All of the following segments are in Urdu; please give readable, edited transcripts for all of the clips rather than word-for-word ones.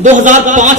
2005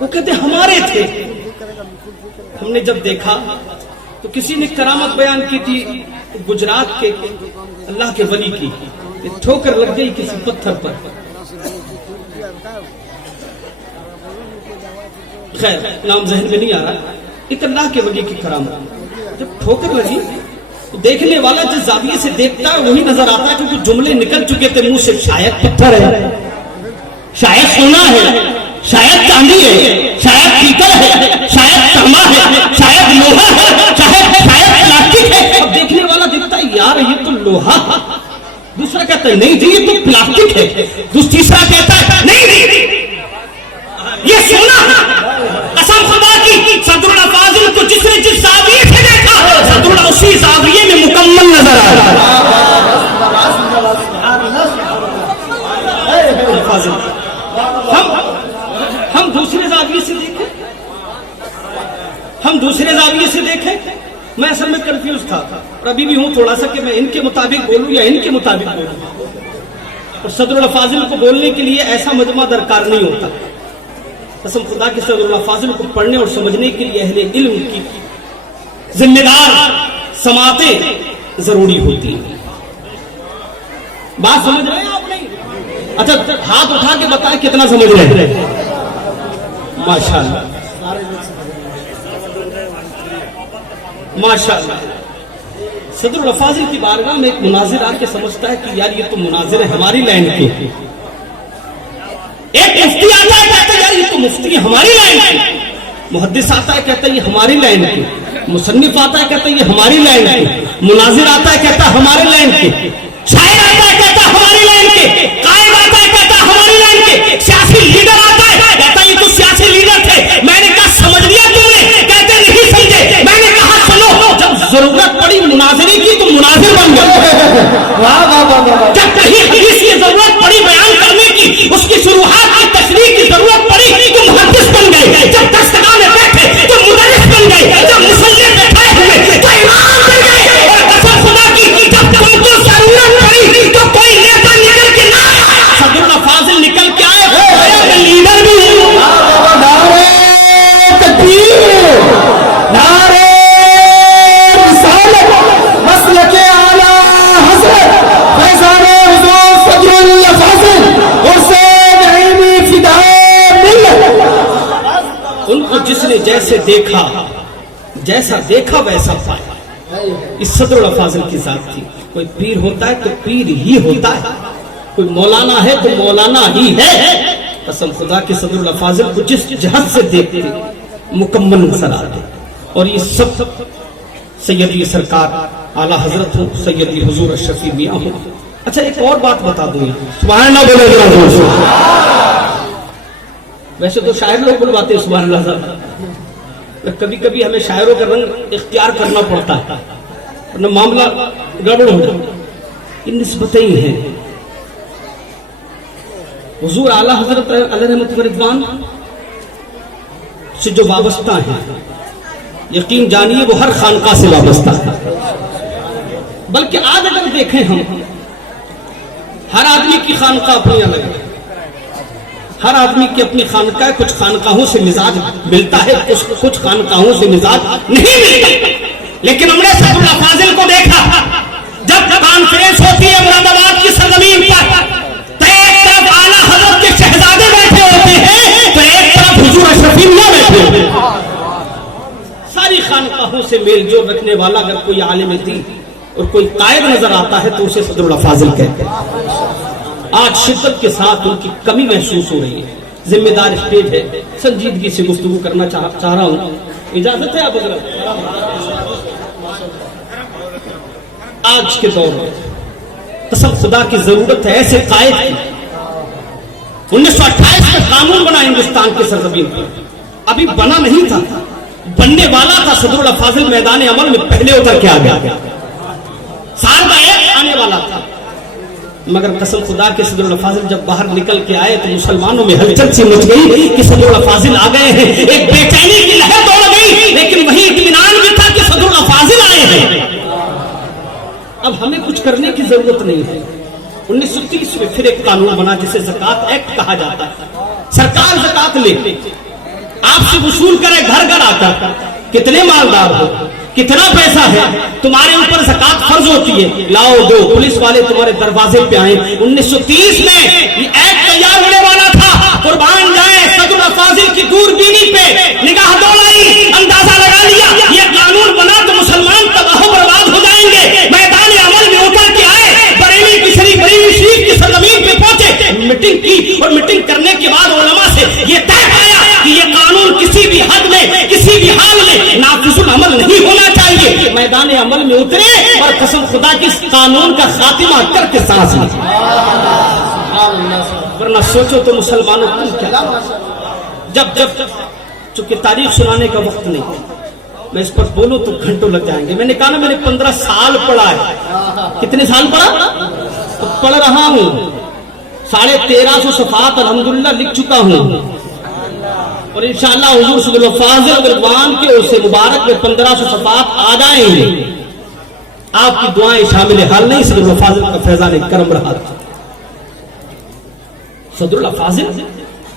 وہ کہتے ہمارے تھے. ہم نے جب دیکھا تو کسی نے کرامت بیان کی تھی گجرات کے اللہ کے ولی کی، ٹھوکر لگ گئی کسی پتھر پر. خیر نام ذہن میں نہیں آ رہا. ایک اللہ کے ولی کی کرامت، جب ٹھوکر لگی تو دیکھنے والا جس زاویے سے دیکھتا ہے وہی نظر آتا ہے کہ کچھ جملے نکل چکے تھے منہ سے. شاید پتھر ہے، شاید سونا ہے، شاید چاندی ہے، شاید پیتل ہے، شاید تانبا ہے، شاید لوہا ہے، شاید پلاسٹک ہے. اب دیکھنے والا دیکھتا ہے یار یہ تو لوہا. دوسرا کہتا ہے نہیں جی یہ تو پلاسٹک ہے. تیسرا کہتا ہے نہیں یہ سونا ہے. قسم خدا کی صدر فاضل کو جس نے جس زاویے سے دیکھا صدر اسی زاویے میں مکمل نظر آ رہا. ہم دوسرے زاویے سے دیکھیں، ہم دوسرے زاویے سے دیکھیں. میں اصل میں کنفیوز تھا اور ابھی بھی ہوں تھوڑا سا کہ میں ان کے مطابق بولوں یا ان کے مطابق بولوں. اور صدر الفاضل کو بولنے کے لیے ایسا مجمع درکار نہیں ہوتا. قسم خدا کے صدر الفاضل کو پڑھنے اور سمجھنے کے لیے اہل علم کی ذمہ دار سماعتیں ضروری ہوتی ہیں. بات سمجھ رہے ہیں آپ؟ نہیں؟ اچھا ہاتھ اٹھا کے بتائیں کتنا سمجھ رہے ہیں. ماشاءاللہ ماشاءاللہ. صدر الفاضل کی بارگاہ میں ایک مناظر آ کے سمجھتا ہے کہ یار یہ تو مناظر ہے ہماری لائن کے. ایک مفتی آتا ہے کہتا ہے یار یہ تو مفتی ہے ہماری لائن کی. محدث آتا ہے کہتا ہے یہ ہماری لائن کی. مصنف آتا ہے کہتا ہے یہ ہماری لائن کی. مناظر آتا ہے کہتا ہے ہماری لائن کی. شاعر آتا ہے کہتا ہے ہماری لائن کے. قائد آتا ہے کہتا ہے ہماری لائن کے. سیاسی لیڈر آتا ہے کہتا ہے یہ تو سیاسی لیڈر تھے. میں نے کہا سمجھ لیا تم نے؟ کہتے نہیں سمجھے. میں نے کہا سنو جب ضرورت پڑی مناظرے کی تو مناظر بن گئے. جب کہیں حدیث کی ضرورت پڑی بیان کرنے کی، اس کی شروحات کی تشریح کی ضرورت پڑی تو محدث بن گئے. جب دستگاہ میں بیٹھے تو مدرس بن گئے. جب مصلی بیٹھائے ہوئے تو امام بن گئے. اور قسم خدا کی جب تم کو ضرورت پڑی تو کوئی نیتا نکل کے نہ آیا. صدر الفاضل نکل کے آئے. میں لیڈر بھی ہوں. نعرہ تکبیر، نعرہ رسالت، مسلک اعلی حضرت فیضان حضور صدر الفاضل حسین عینی فدائے ملت. ان کو جس نے جیسے دیکھا، جیسا دیکھا ویسا پایا. اس صدر الفاضل کی ذات تھی. کوئی پیر ہوتا ہے تو پیر ہی ہوتا ہے، کوئی مولانا ہے تو مولانا ہی ہے. قسم خدا کے صدر الفاضل کو جس جہت سے دیکھتے مکمل نظر آتے. اور یہ سب سیدی سرکار اعلی حضرت ہوں، سیدی حضور اشرفی میاں ہوں. اچھا ایک اور بات بتا دوں، سبحان اللہ بولے. ویسے تو شاعر لوگ بلواتے ہیں سبحان اللہ صاحب، کبھی کبھی ہمیں شاعروں کا رنگ اختیار کرنا پڑتا ہے ورنہ معاملہ گڑبڑ ہو جاتا. یہ نسبتیں ہی ہیں. حضور اعلی حضرت علیہ رحمت رضوان سے جو وابستہ ہیں یقین جانیے وہ ہر خانقاہ سے وابستہ ہے. بلکہ آج اگر دیکھیں ہم، ہر آدمی کی خانقاہ اپنی الگ ہے. ہر آدمی کی اپنی خانقاہ. کچھ خانقاہوں سے مزاج ملتا ہے، کچھ خانقاہوں سے مزاج نہیں ملتا. لیکن ہم نے صدر الفاضل کو دیکھا جب کانفرنس ہوتی ہے مراد آباد کی سرزمین پر تو ایک طرف اعلیٰ حضرت کے شہزادے بیٹھے ہوتے ہیں تو ایک طرف حضور اشرفی میاں بیٹھے ہوتے ہیں. ساری خانقاہوں سے میل جول رکھنے والا اگر کوئی عالم دین اور کوئی قائد نظر آتا ہے تو اسے صدر الفاضل کہتے ہیں. آج شدت کے ساتھ ان کی کمی محسوس ہو رہی ہے. ذمہ دار اسٹیج ہے، سنجیدگی سے گفتگو کرنا چاہ رہا ہوں. اجازت ہے آپ حضرت؟ آج کے دور میں قسم خدا کی ضرورت ہے ایسے قائد کی. 1928 میں قانون بنا ہندوستان کے سرزمین پر، ابھی بنا نہیں تھا، بننے والا تھا. صدر الفاضل میدان عمل میں پہلے اتر کے آ گیا. سال کا ایک آنے والا تھا، مگر قسم خدا کے صدر الفاضل جب باہر نکل کے آئے تو مسلمانوں میں ہلچل سی مچ گئی کہ صدر الفاضل آ گئے ہیں. ایک بے چینی کی لہر دوڑ گئی، لیکن وہی اطمینان بھی تھا کہ صدر الفاضل آئے ہیں. اب ہمیں کچھ کرنے کی ضرورت نہیں ہے. 1930 میں پھر ایک قانون بنا جسے زکات ایکٹ کہا جاتا ہے. سرکار زکات لے آپ سے وصول کرے گھر گھر آ کر کتنے مالدار ہو, کتنا پیسہ ہے, تمہارے اوپر زکات فرض ہوتی ہے, لاؤ دو. پولیس والے تمہارے دروازے پہ آئے. 1930 میں یہ ایکٹ تیار ہونے والا تھا. قربان جائے صدر الفاضل کی دوربینی پہ نگاہ دوڑائی, اندازہ لگا لیا یہ قانون بنا تو مسلمان تباہ و برباد ہو جائیں گے. میدان عمل میں اتر کے آئے, بریلی کی شریف کی سرزمین پہ پہنچے, میٹنگ کی, اور میٹنگ کرنے کے بعد علماء سے یہ طے پایا کہ یہ قانون کسی بھی حد میں کسی بھی حال میں نافذ العمل نہیں ہونا چاہیے. میدان عمل میں اترے اور قسم خدا کی اس قانون کا خاتمہ کر کے سانس لی. ورنہ سوچو تو مسلمانوں کو کیا, جب چونکہ تاریخ سنانے کا وقت نہیں, میں اس پر بولوں تو گھنٹوں لگ جائیں گے. میں نے کہا نا میں نے 15 سال پڑھا ہے. کتنے سال پڑھا؟ تو پڑھ رہا ہوں. 1350 صفحات الحمدللہ لکھ چکا ہوں, اور انشاءاللہ حضور صلی اللہ فاضل رضوان کے اس سے مبارک میں 1500 صفحات آ جائیں گے. آپ کی دعائیں شامل حال نہیں. صدر اللہ فاضل کا فیضان کرم رہا تھا. صدر اللہ فاضل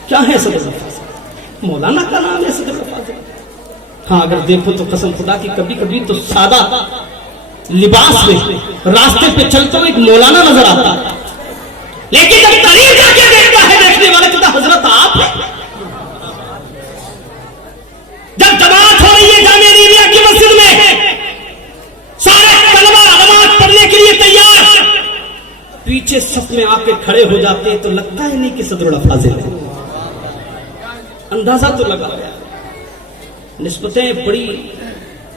کیا ہے؟ صدر اللہ فاضل مولانا کا نام ہے صدر اللہ فاضل. ہاں اگر دیکھو تو قسم خدا کی کبھی کبھی تو سادہ لباس میں راستے پہ چلتے ہوئے ایک مولانا نظر آتا ہے, لیکن جب قریب جا کے دیکھتا ہے دیکھنے والے کہتا حضرت آپ ہیں. جب جماعت ہو رہی ہے جامعہ رضویہ کی مسجد میں, سارے طلبہ نماز پڑھنے کے لیے تیار, پیچھے صف میں آ کے کھڑے ہو جاتے ہیں تو لگتا ہے نہیں کہ صدر اللہ فاضل ہے. اندازہ تو لگا گیا. نسبتیں بڑی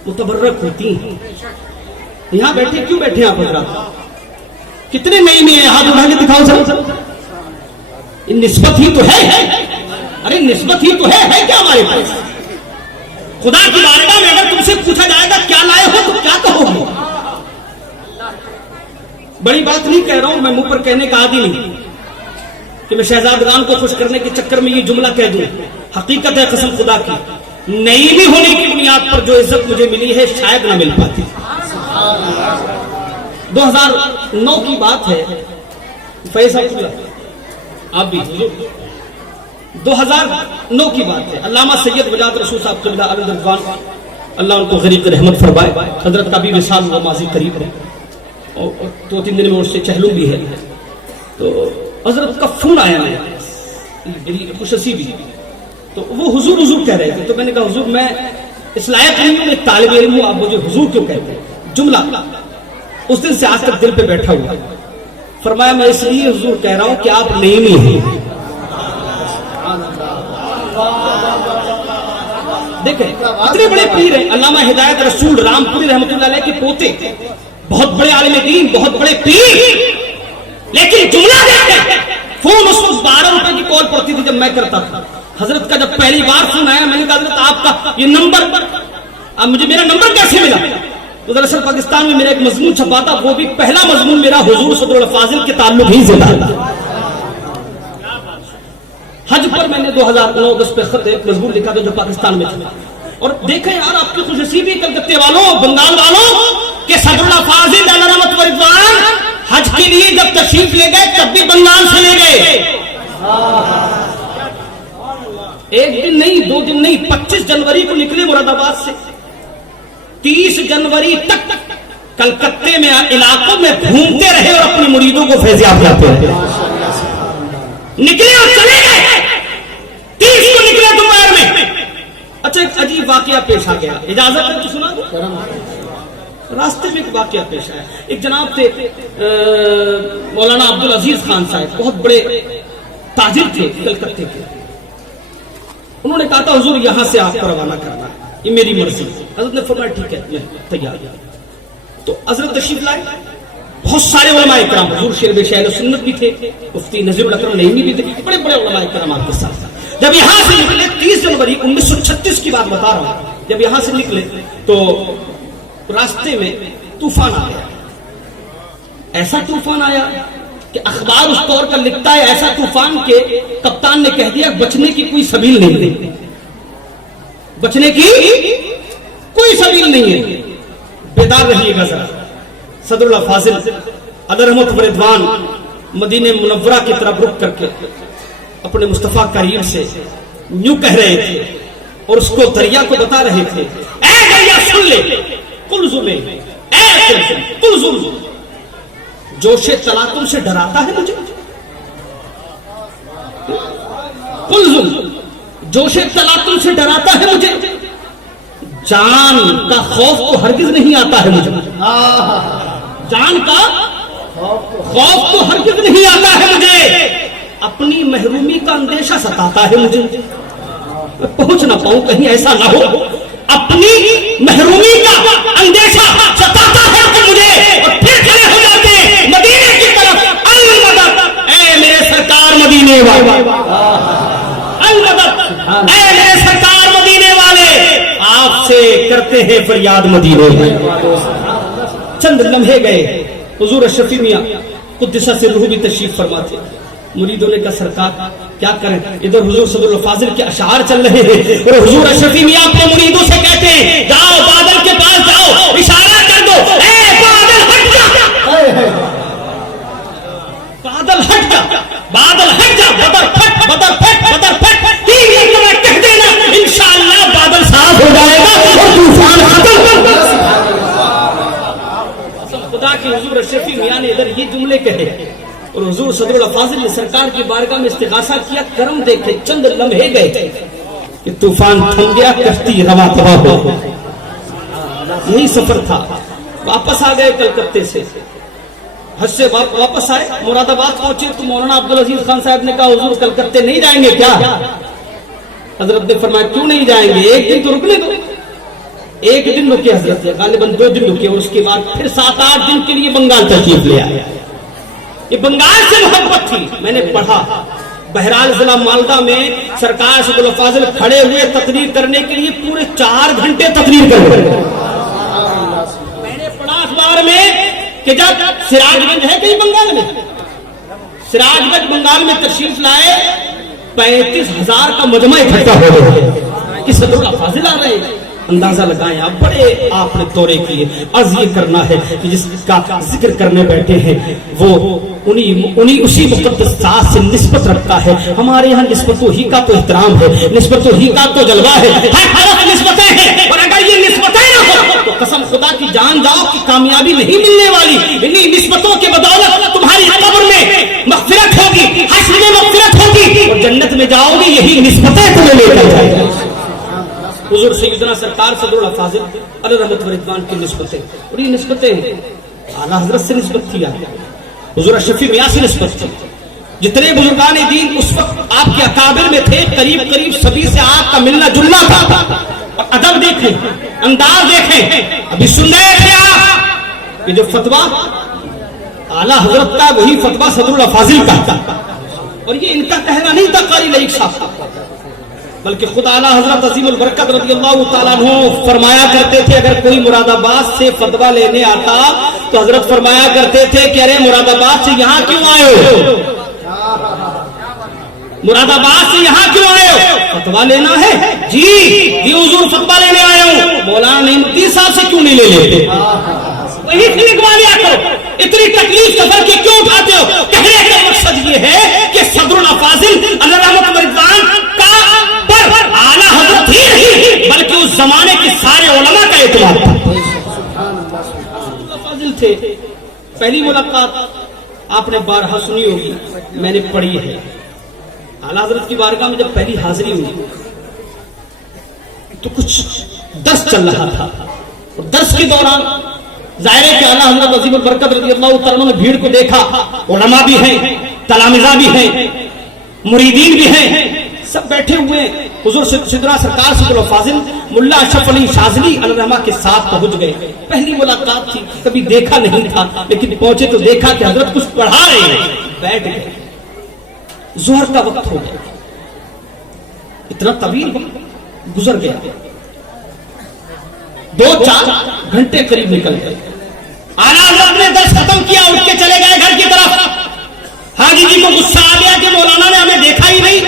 متبرک ہوتی ہیں. یہاں بیٹھے کیوں بیٹھے آپ حضرات؟ کتنے نئی میں ہاتھ اٹھا کے دکھاؤ سر. نسبت ہی تو ہے. ارے نسبت ہی تو ہے کیا ہمارے پاس؟ خدا کی بارگاہ میں اگر تم سے پوچھا جائے گا کیا لائے ہو تو کیا کہو گے؟ بڑی بات نہیں کہہ رہا ہوں, میں منہ پر کہنے کا عادی نہیں کہ میں شہزادگان کو خوش کرنے کے چکر میں یہ جملہ کہہ دوں. حقیقت ہے قسم خدا کی, نئی بھی ہونے کی بنیاد پر جو عزت مجھے ملی ہے شاید نہ مل پاتی. 2009 کی بات ہے. فیض آپ بھی 2009 کی بات ہے. علامہ سید وجاد رسول صاحب قبلہ علیہ رضوان, اللہ ان کو غریق رحمت فرمائے. حضرت کا بھی وصال و ماضی قریب ہے, اور 2-3 دن میں اس سے چہلم بھی ہے. تو حضرت کا فون آیا میری خوش نصیبی, تو وہ حضور کہہ رہے تھے. تو میں نے کہا حضور میں اس لائق نہیں ہوں, میں طالب علم ہوں, آپ مجھے حضور کیوں کہتے ہیں؟ جملہ اس دن سے آج تک دل پہ بیٹھا ہوا. فرمایا میں اس لیے حضور کہہ رہا ہوں کہ آپ نعیمی ہیں. دیکھیں اتنے بڑے پیر ہیں. علامہ ہدایت رسول رام پوری رحمۃ اللہ علیہ کے پوتے, بہت بڑے عالم دین, بہت بڑے پیر, لیکن جملہ دیکھیں. فون اس وقت 12 روپے کی کال پڑتی تھی جب میں کرتا تھا. حضرت کا جب پہلی بار فون آیا میں نے کہا حضرت آپ کا یہ نمبر, اب مجھے میرا نمبر کیسے ملا؟ تو دراصل پاکستان میں میرا ایک مضمون چھپا تھا, وہ بھی پہلا مضمون میرا حضور صدر الفاضل کے تعلق ہی سے تھا. حج پر میں نے 2009-10 پہ خط ایک مضمون لکھا تھا جو پاکستان میں تھا. اور دیکھیں یار آپ کی خوش نصیبی کلکتے والوں, بنگال والوں, کہ صدر الفاضل علیہ رحمت و رضوان حج کے لیے جب تشریف لے گئے تب بھی بنگال سے لے گئے. ایک دن نہیں, 2 دن نہیں, 25 جنوری کو نکلے مراد آباد سے, 30 جنوری تک کلکتے میں علاقوں میں گھومتے رہے اور اپنے مریدوں کو فیضیاب لاتے رہے. نکلے اور چلے گئے. 30 کو نکلے دوپہر میں. اچھا ایک عجیب واقعہ پیش آ گیا, اجازت ہے تو سنا دو. راستے میں ایک واقعہ پیش آیا. ایک جناب تھے مولانا عبدالعزیز خان صاحب, بہت بڑے تاجر تھے کلکتے کے. انہوں نے کہا تھا حضور یہاں سے آپ کو روانہ کرنا ہے, یہ میری مرضی. حضرت نے فرمایا ٹھیک ہے میں تیار. تو حضرت تشریف لائے. بہت سارے علماء کرام, حضور شیر بے شہر سنت بھی تھے, مفتی نذیر الاکرم نعیمی بھی تھے, بڑے بڑے علماء کرام آپ کے ساتھ. جب یہاں سے نکلے 30 جنوری 1936 کی بات بتا رہا ہوں, جب یہاں سے نکلے تو راستے میں طوفان آ گیا. ایسا طوفان آیا کہ اخبار اس طور پر لکھتا ہے ایسا طوفان کہ کپتان نے کہہ دیا بچنے کی کوئی سبیل نہیں, بچنے کی کوئی سبیل نہیں ہے. بیدار رہیے گا ذرا. صدر اللہ فاضل علیہ رحمت و رضوان مدینہ منورہ کی طرف رخ کر کے اپنے مصطفیٰ کریم سے یوں کہہ رہے تھے اور اس کو دریا کو بتا رہے تھے اے دریا سن لے قلزم اے قلزم جوش تلاطم سے ڈراتا ہے مجھے قلزم جوش تلاطم سے ڈراتا ہے مجھے جان کا خوف تو ہرگز نہیں آتا ہے مجھے جان کا خوف تو ہرگز نہیں آتا ہے مجھے اپنی محرومی کا اندیشہ ستاتا ہے مجھے پہنچ نہ پاؤں کہیں ایسا نہ ہو اپنی محرومی کا اندیشہ ستاتا ہے مجھے اور پھر کھڑے ہو جاتے مدینے کی طرف المدد اے میرے سرکار مدینے والے المدد اے میرے سرکار مدینے والے آپ سے کرتے ہیں فریاد مدینے میں چند لمحے گئے حضور اشرفی میاں قدس سرہ بھی تشریف فرما تھے مریدوں نے کہا سرکار کیا کریں ادھر حضور صدر الفاضل کے اشعار چل رہے ہیں اور حضور اشرفی میاں اپنے مریدوں سے کہتے ہیں جاؤ بادل کے پاس جاؤ اشارہ کر دو اے بادل ہٹ جا بادل ہٹ جا بادل ہٹ جا بدر پھٹ بدر پھٹ بدر پھٹ تین مرتبہ کہہ دینا انشاءاللہ بادل صاف ہو جائے گا اور طوفان ختم خدا کے حضور اشرفی میاں نے ادھر یہ جملے کہے اور حضور صدر الفاضل نے سرکار کی بارگاہ میں استغاثہ کیا کرم دیکھے چند لمحے گئے کہ طوفان تھم گیا کشتی رواں تباہ ہو یہی سفر تھا واپس آ گئے کلکتے سے حج سے واپس آئے مراد آباد پہنچے تو مولانا عبدالعزیز خان صاحب نے کہا حضور کلکتے نہیں جائیں گے کیا حضرت نے فرمایا کیوں نہیں جائیں گے ایک دن تو رکنے دو ایک دن رکے حضرت غالباً 2 دن رکے اور اس کے بعد پھر 7-8 دن کے لیے بنگال تشریف لے آیا یہ بنگال سے محبت تھی میں نے پڑھا بہرحال ضلع مالدہ میں سرکار صدر الفاضل کھڑے ہوئے تقریر کرنے کے لیے پورے 4 گھنٹے تقریر کر رہے میں نے پڑھا اخبار میں کہ جب سراج گنج ہے کہیں بنگال میں سراج گنج بنگال میں تشریف لائے 35,000 کا مجمع اکٹھا ہو رہے کہ صدر الفاضل آ رہے اندازہ لگائیں آپ بڑے آپ نے دورے کیے عرض یہ کرنا ہے کہ جس کا ذکر کرنے بیٹھے ہیں وہ انہی اسی مقدس ذات سے نسبت رکھتا ہے ہمارے یہاں نسبت و ہی کا تو احترام ہے نسبت و ہی کا تو جلوہ ہے ہر طرف نسبتیں ہیں اور اگر یہ نسبتیں نہ ہو تو قسم خدا کی جان جاؤ کہ کامیابی نہیں ملنے والی انہی نسبتوں کے بدولت تمہاری قبر میں مغفرت ہوگی حشر میں مغفرت ہوگی اور جنت میں جاؤ گی یہی نسبتیں تمہیں لے کر جائیں گی حضور سیدنا سرکار صدر الفاضل علیہ رحمت و رضوان کی نسبتیں اور یہ نسبتیں اعلیٰ حضرت سے نسبت تھی حضور اشرفی میاں سے نسبت تھی جتنے بزرگان دین اس وقت آپ کے اکابر میں تھے قریب قریب سبھی سے آپ کا ملنا جلنا تھا اور ادب دیکھیں انداز دیکھیں ابھی سن رہے تھے آپ کہ جو فتویٰ اعلیٰ حضرت کا وہی فتویٰ صدر الفاضل کا تھا اور یہ ان کا کہنا نہیں تھا قاری لائق صاحب بلکہ خود اعلیٰ حضرت عظیم البرکت رضی اللہ تعالیٰ عنہ فرمایا کرتے تھے اگر کوئی مراد آباد سے فتویٰ لینے آتا تو حضرت فرمایا کرتے تھے کہ ارے مراد آباد سے یہاں کیوں آئے ہو مراد آباد سے یہاں کیوں آئے ہو فتویٰ لینا ہے جی حضور فتویٰ لینے آئے ہوں مولانا نعیم الدین صاحب سے کیوں نہیں لے لیتے وہی لکھوا لیا کرو اتنی تکلیف سفر کی کیوں اٹھاتے ہو کہنے کا مقصد یہ ہے کہ صدر الفاضل علیہ رحمت و رضوان کا اعلیٰ حضرت ہی نہیں بلکہ اس زمانے کے سارے علماء کا اعتماد تھا فاضل تھے پہلی ملاقات آپ نے بارہا سنی ہوگی میں نے پڑھی ہے اعلیٰ حضرت کی بارگاہ میں جب پہلی حاضری ہوئی تو کچھ درس چل رہا تھا اور درس کے دوران ظاہر ہے کہ اعلیٰ حضرت عظیم البرکت رضی اللہ تعالیٰ عنہ نے بھیڑ کو دیکھا علماء بھی ہیں تلامذہ بھی ہیں مریدین بھی ہیں سب بیٹھے ہوئے حضور سیدنا سرکار صدر الفاضل ملا اشرف علی شاذلی علیہ رحمہ کے ساتھ پہنچ گئے پہلی ملاقات تھی کبھی دیکھا نہیں تھا لیکن پہنچے تو دیکھا کہ حضرت کچھ پڑھا رہے ہیں بیٹھ گئے ظہر کا وقت ہو گیا اتنا طویل وقت گزر گیا 2-4 گھنٹے قریب نکل گئے اعلیٰ حضرت نے درس ختم کیا اٹھ کے چلے گئے گھر کی طرف حاجی جی کو غصہ آ گیا کہ مولانا نے ہمیں دیکھا ہی نہیں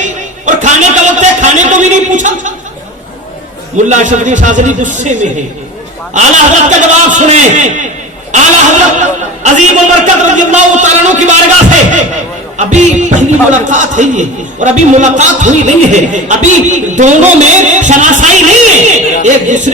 اور کھانے کا وقت ہے کھانے کو بھی نہیں پوچھا ملا اشرف علی شاذلی غصے میں ہے اعلیٰ حضرت کا جواب سنیں اعلیٰ حضرت عظیم البرکت رضی اللہ تعالیٰ عنہ کی بارگاہ سے ابھی پہلی ملاقات ہے یہ اور ابھی ملاقات ہوئی نہیں ہے ابھی دونوں میں شناسائی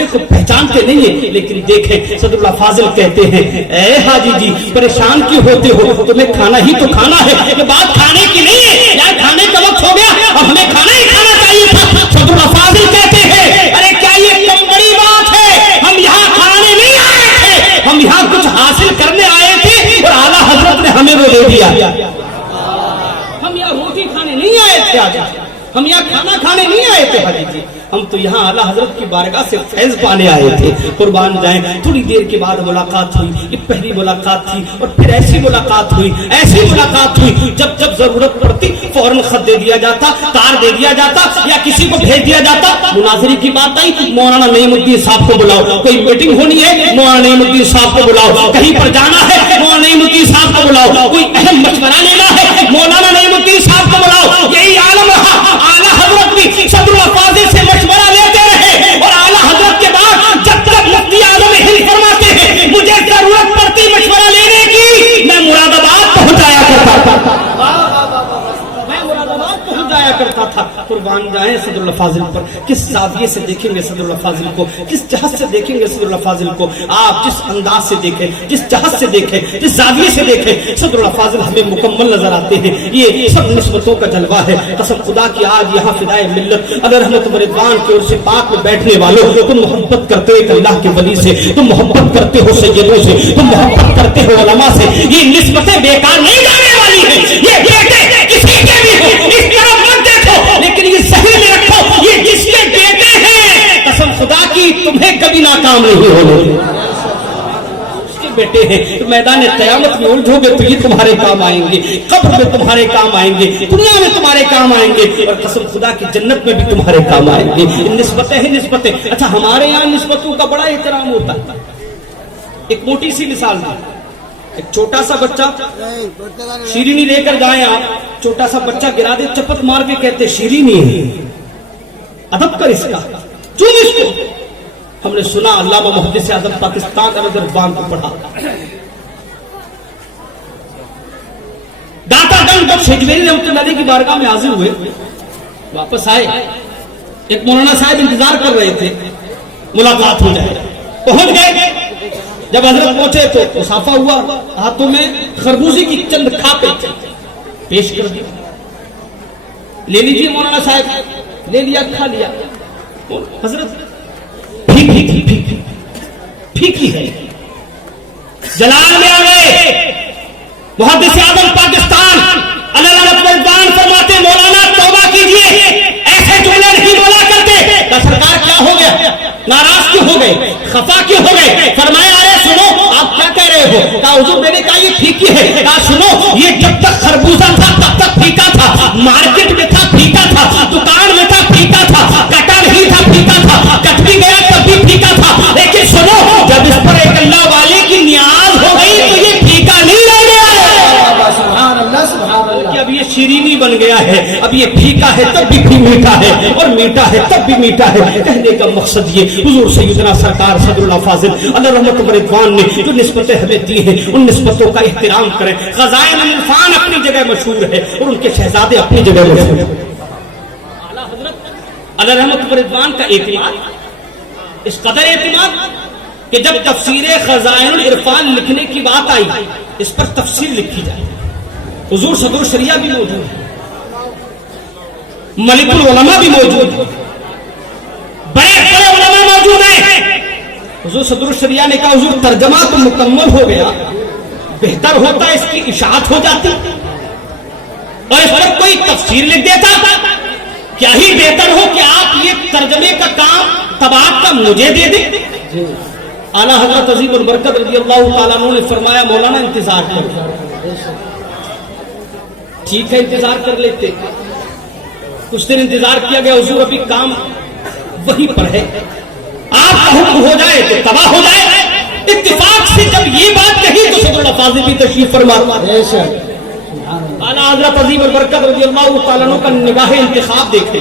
دوسرے کو پہچانتے نہیں ہیں. لیکن دیکھیں صدر اللہ فاضل کہتے ہیں اے حاجی جی پریشان کیوں ہوتے ہو, تمہیں کھانا ہی تو کھانا ہے. یہ بات کھانے کی نہیں ہے یار, کھانے کا وقت ہو گیا اب ہمیں کھانا ہی کھانا چاہیے تھا. صدر اللہ فاضل کہتے ہیں ارے کیا یہ کم بڑی بات ہے, ہم یہاں کھانے نہیں آئے تھے, ہم یہاں کچھ حاصل کرنے آئے تھے اور اعلیٰ حضرت نے ہمیں وہ دے دیا. ہم یہاں روٹی کھانے نہیں آئے تھے آج, ہم یہاں کھانا کھانے نہیں آئے تھے حاجی جی, ہم تو یہاں اعلیٰ حضرت کی بارگاہ سے فیض پانے آئے تھے. قربان جائیں تھوڑی دیر کے بعد ملاقات ہوئی, یہ پہلی ملاقات تھی اور پھر ایسی ملاقات ہوئی, ایسی ملاقات ہوئی جب جب ضرورت پڑتی فوراً خط دے دیا جاتا, تار دے دیا جاتا یا کسی کو بھیج دیا جاتا. مناظری کی بات آئی مولانا نعیم الدین صاحب کو بلاؤ, کوئی میٹنگ ہونی ہے مولانا نعیم الدین صاحب کو بلاؤ, کہیں پر جانا ہے مولانا نعیم الدین صاحب کو بلاؤ, کوئی اہم مشورہ لینا ہے مولانا نعیم الدین صاحب کو بلاؤ. یہی عالم رہا, اعلیٰ حضرت بھی صدر اللہ فاضل سے مشورہ لیتے رہے اور اعلیٰ حضرت کے بعد جب تک مفتی اعظم ہند فرماتے ہیں مجھے ضرورت پڑتی مشورہ لینے کی, میں مراد آباد پہنچایا کرتا تھا, میں مراد آباد پہنچایا کرتا تھا. قربان جائیں صدر اللہ فاضل پر کس زاویے سے دیکھیں گے صدر اللہ فاضل کو, کس جہت سے دیکھیں گے صدر اللہ فاضل کو. آپ جس انداز سے دیکھیں, جس جہت سے دیکھیں, جس زاویے سے دیکھیں صدر اللہ فاضل ہمیں مکمل نظر آتے ہیں. یہ سب نسبتوں کا جلوہ ہے. قسم خدا کی آج یہاں فدائے ملت علی رحمت و رضوان کی اور سے پاک میں بیٹھنے والوں, تم محبت کرتے ہو اللہ کے ولی سے, تم محبت کرتے ہو سیدوں سے, تم محبت کرتے ہو علماء سے. یہ نسبتیں بیکار نہیں جانے والی ہیں. یہ بیٹے کسی کے بھی ہو اس طرح مت دیکھو, لیکن یہ ذہن میں رکھو یہ جس کے بیٹے ہیں قسم خدا کی تمہیں کبھی ناکام نہیں ہونے, اس کے بیٹے ہیں. تو میدان قیامت میں الجھو گے تو یہ تمہارے کام آئیں گے, قبر میں تمہارے کام آئیں گے, دنیا میں تمہارے کام آئیں گے, اور قسم خدا کی جنت میں بھی تمہارے کام آئیں گے. نسبتیں ہیں نسبتیں. اچھا ہمارے یہاں نسبتوں کا بڑا احترام ہوتا ہے. ایک موٹی سی مثال دی, ایک چھوٹا سا بچہ شیرینی لے کر جائیں آپ, چھوٹا سا بچہ گرا دے, چپت مار کے کہتے شیرینی ہے, ادب کر اس کا, چون اس کو. ہم نے سنا علامہ محدث اعظم پاکستان علی رضوان کو پڑھا, داتا گنج جب شیخ رحمۃ اللہ علیہ کی بارگاہ میں حاضر ہوئے, واپس آئے, ایک مولانا صاحب انتظار کر رہے تھے ملاقات ہو جائے, پہنچ گئے. جب حضرت پہنچے تو مسافہ ہوا, ہاتھوں میں خربوزے کی چند کھاپے پیش کر دی, لے لیجیے مولانا صاحب, لے لیا, کھا لیا. حضرت پھیکی ہے, جلال میں آ گئے. محدث اعظم پاکستان علی رضوان فرماتے مولانا توبہ کیجیے, ایسے جملے نہیں بولا کرتے. کہا سرکار کیا ہو گیا, ناراض کیوں ہو گئے, خفا کیوں ہو گئے؟ فرمایا ارے سنو آپ کیا کہہ رہے ہو؟ کہا حضور میں نے کہا یہ پھیکی ہے. کہا سنو یہ جب تک خربوزہ تھا تب تک پھیکا تھا, مارکیٹ میں تھا پھیکا تھا, دکان میں تھا پھیکا تھا, کٹا نہیں تھا پھیکا تھا, کٹ بھی گیا تب بھی پھیکا تھا. لیکن سنو جب اس پر ایک اللہ والے کی نیاز ہو گئی تو یہ پھیکا نہیں رہ گیا. کہ اب یہ شیرینی بن گیا ہے, اب یہ پھیکا ہے تب بھی میٹھا ہے, اور میٹھا ہے تب بھی میٹھا ہے. کہنے کا مقصد یہ حضور سیدنا سرکار صدر اللہ فاضل علی رحمت و رضوان نے جو نسبتیں ہمیں دی ہیں ان نسبتوں کا احترام کریں. خزائن العرفان اپنی جگہ مشہور ہے اور ان کے شہزادے اپنی جگہ مشہور ہیں. اعلیٰ حضرت علی رحمت و رضوان کا اعتماد, اس قدر اعتماد کہ جب تفسیر خزائن العرفان لکھنے کی بات آئی, اس پر تفسیر لکھی جائے. حضور صدر الشریعہ بھی موجود ہے, ملک العلماء بھی موجود ہے, بڑے بڑے علماء موجود ہیں. حضور صدر الشریعہ نے کہا حضور ترجمہ تو مکمل ہو گیا, بہتر ہوتا اس کی اشاعت ہو جاتی اور اس پر کوئی تفسیر لکھ دیتا. کیا ہی بہتر ہو کہ آپ یہ ترجمے کا کام طباعت کا مجھے دے دیں. اعلیٰ حضرت عظیم البرکت رضی اللہ تعالیٰ عنہ نے فرمایا مولانا انتظار کرو. ٹھیک ہے انتظار کر لیتے. کچھ دن انتظار کیا گیا, حضور ابھی کام وہی پر ہے, آپ کا حکم ہو جائے تو تباہ ہو جائے. اتفاق سے جب یہ بات کہی تو صدر اللہ فاضل بھی تشریف فرما. اعلیٰ حضرت عظیم البرکت رضی اللہ تعالیٰ عنہ کا نگاہ انتخاب دیکھے.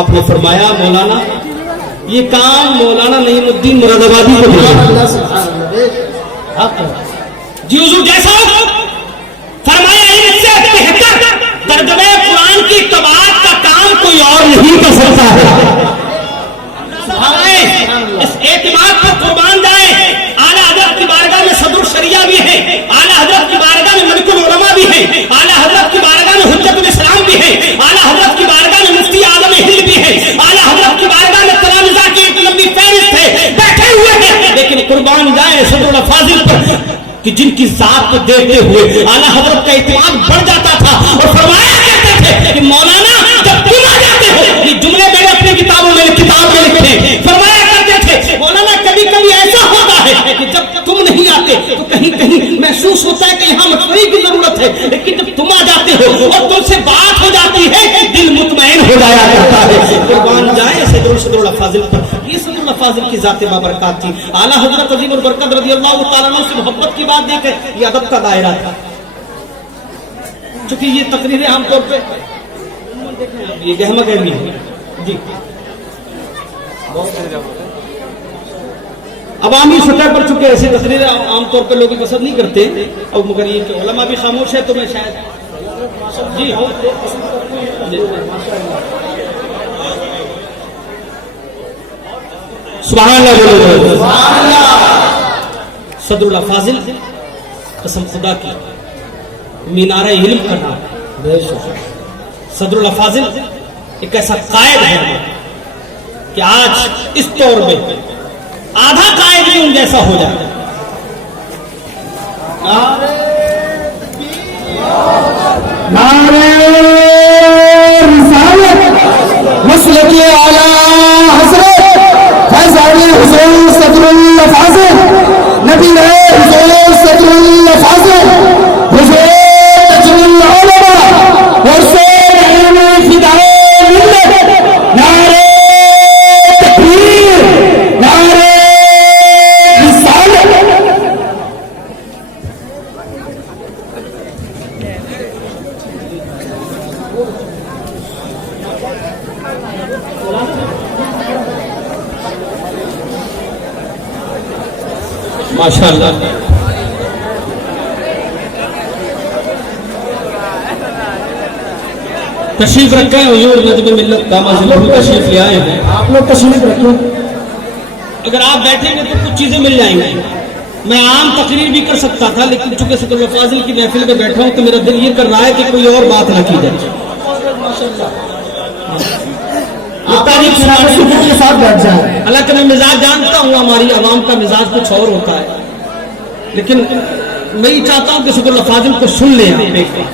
آپ نے فرمایا مولانا یہ کام مولانا نعیم الدین مراد آبادی کو دے. جی حضور جیسا فرمایا ان سے بہتر ترجمہ قرآن کی طباعت کا کام کوئی اور نہیں کر سکتا ہے. جائیں صدر الفاضل پر کہ جن کی ذات کو دیکھتے ہوئے اعلیٰ حضرت کا اعتماد بڑھ جاتا تھا اور فرمایا کرتے تھے کہ مولانا جب تم آ جاتے ہو، یہ جملے میں نے اپنی کتابوں میں کتاب میں لکھے، فرمایا کرتے تھے مولانا کبھی کبھی ایسا ہوتا ہے کہ جب تم نہیں آتے تو کہیں کہیں محسوس ہوتا ہے کہ یہاں مشورے کی ضرورت ہے، لیکن جب تم آ جاتے ہو اور تم سے بات ہو جاتی ہے دل مطمئن ہو جایا کرتا ہے۔ قربان جائیں صدر الفاضل پر۔ یہ صدر الفاضل کی ذات بابرکات تھی۔ اعلیٰ حضرت عظیم البرکت رضی اللہ تعالیٰ عنہ سے محبت کی بات دیکھیں، یہ ادب کا دائرہ تھا۔ چونکہ یہ تقریریں عام طور پہ یہ گہما گہمی ہے جی، عوامی سطح پر چونکہ ایسے تقریریں عام طور پہ لوگ پسند نہیں کرتے، اور مگر یہ کہ علماء بھی خاموش ہے تو میں شاید جی سبحان اللہ۔ صدر الفاضل قسم خدا کی مینار علم کا نام۔ صدر الفاضل ایک ایسا قائد ہے کہ آج اس طور میں آدھا قائد بھی ان جیسا ہو جائے۔ مسلک اعلیٰ حضرت فیضانی حضور صدر الفاضل، نبی حضور صدر الفاضل، حضور تاج العلماء حسین علم فدائے ملت، نعرہ تکبیر، نعرہ رسالت۔ ماشاءاللہ تشریف رکھے ہیں حضور نجم ملت کا مظلوم تشریف لے آئے ہیں، آپ لوگ تشریف رکھیں۔ اگر آپ بیٹھیں گے تو کچھ چیزیں مل جائیں گی۔ میں عام تقریر بھی کر سکتا تھا، لیکن چونکہ صدر الفاضل کی محفل میں بیٹھا ہوں تو میرا دل یہ کر رہا ہے کہ کوئی اور بات نہ کی جائے۔ کے ساتھ بیٹھ جائیں۔ حالانکہ میں مزاج جانتا ہوں، ہماری عوام کا مزاج کچھ اور ہوتا ہے، لیکن میں یہ چاہتا ہوں کہ صدر الفاضل کو سن لیں آپ ایک بار۔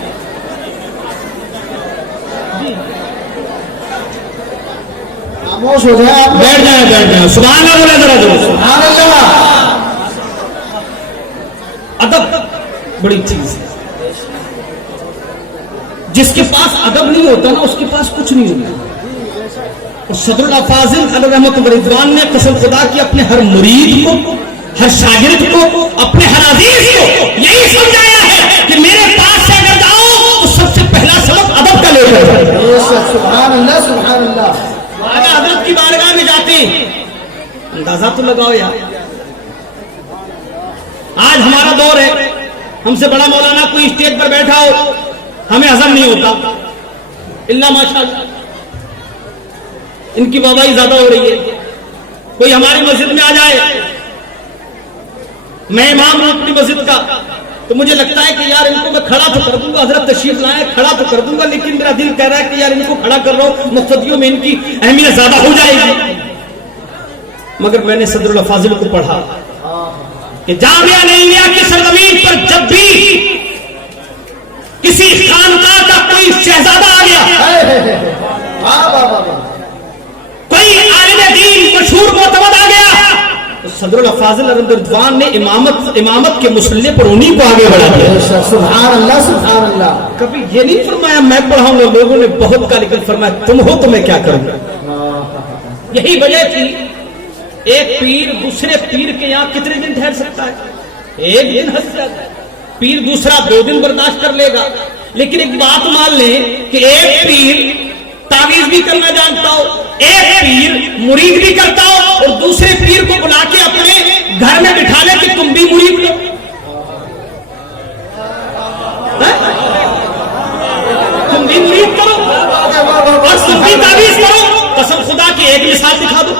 خاموش ہو جائیں آپ، بیٹھ جائیں سبحان اللہ بولے ذرا ذرا۔ سبحان اللہ۔ ادب بڑی چیز ہے، جس کے پاس ادب نہیں ہوتا نا اس کے پاس کچھ نہیں ہوتا۔ اور صدر الفاضل علیہ رحمت رضوان نے قسم خدا کی اپنے ہر مرید کو، ہر شاگرد کو، اپنے ہر عزیز کو یہی سمجھایا ہے کہ میرے پاس سے اگر جاؤ تو سب سے پہلا سبق ادب کا لے جاؤ۔ سبحان اللہ، سبحان اللہ۔ اگر حضرت کی بارگاہ میں جاتے اندازہ تو لگاؤ یار، آج ہمارا دور ہے، ہم سے بڑا مولانا کوئی اسٹیج پر بیٹھا ہو ہمیں ہضم نہیں ہوتا، اللہ ماشاءاللہ ان کی وبائی زیادہ ہو رہی ہے۔ کوئی ہماری مسجد میں آ جائے، میں امام ہوں اپنی مسجد کا، تو مجھے لگتا ہے کہ یار ان کو میں کھڑا تو کر دوں گا، حضرت تشریف لائے کھڑا تو کر دوں گا، لیکن میرا دل کہہ رہا ہے کہ یار ان کو کھڑا کر رہا ہوں، مقتدیوں میں ان کی اہمیت زیادہ ہو جائے گی۔ مگر میں نے صدر الفاضل کو پڑھا کہ جامعہ نعیمیہ کی سرزمین پر جب بھی کسی خانقاہ کا کوئی شہزادہ آ گیا، کوئی عالم دین مشہور معتمد آ گیا، تو صدر الفاضل علیہ رضوان نے امامت کے مسلح پر انہی کو آگے بڑھا دیا۔ سبحان اللہ، سبحان اللہ۔ کبھی یہ نہیں فرمایا میں پڑھاؤں گا، لوگوں نے بہت کا، لیکن فرمایا تم ہو تو میں کیا کروں گا۔ یہی وجہ تھی ایک پیر دوسرے پیر کے یہاں کتنے دن ٹھہر سکتا ہے؟ ایک دن ہنس جاتا ہے، پیر دوسرا 2 دن برداشت کر لے گا، لیکن ایک بات مان لیں کہ ایک پیر تعویذ بھی کرنا جانتا ہو، ایک پیر مرید بھی کرتا ہو، اور دوسرے پیر کو بلا کے اپنے گھر میں بٹھا لے کہ تم بھی مرید لو، تم بھی مرید کرو اور تم بھی تعویذ کرو۔ قسم خدا کی ایک مثال دکھا دو،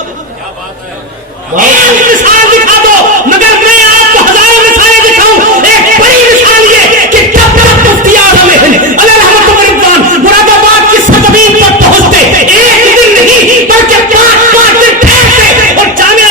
ایک مثال دکھا دو، مگر میں آپ کو ہزاروں مثالیں دکھاؤں۔ ایک بڑی مثال یہ کہ جب تک مفتی اعظم ہند علیہ رحمۃ رضوان مراد آباد کی سرزمین پر پہنچتے، ایک دن نہیں بلکہ 5 دن ٹھہرتے اور جامعہ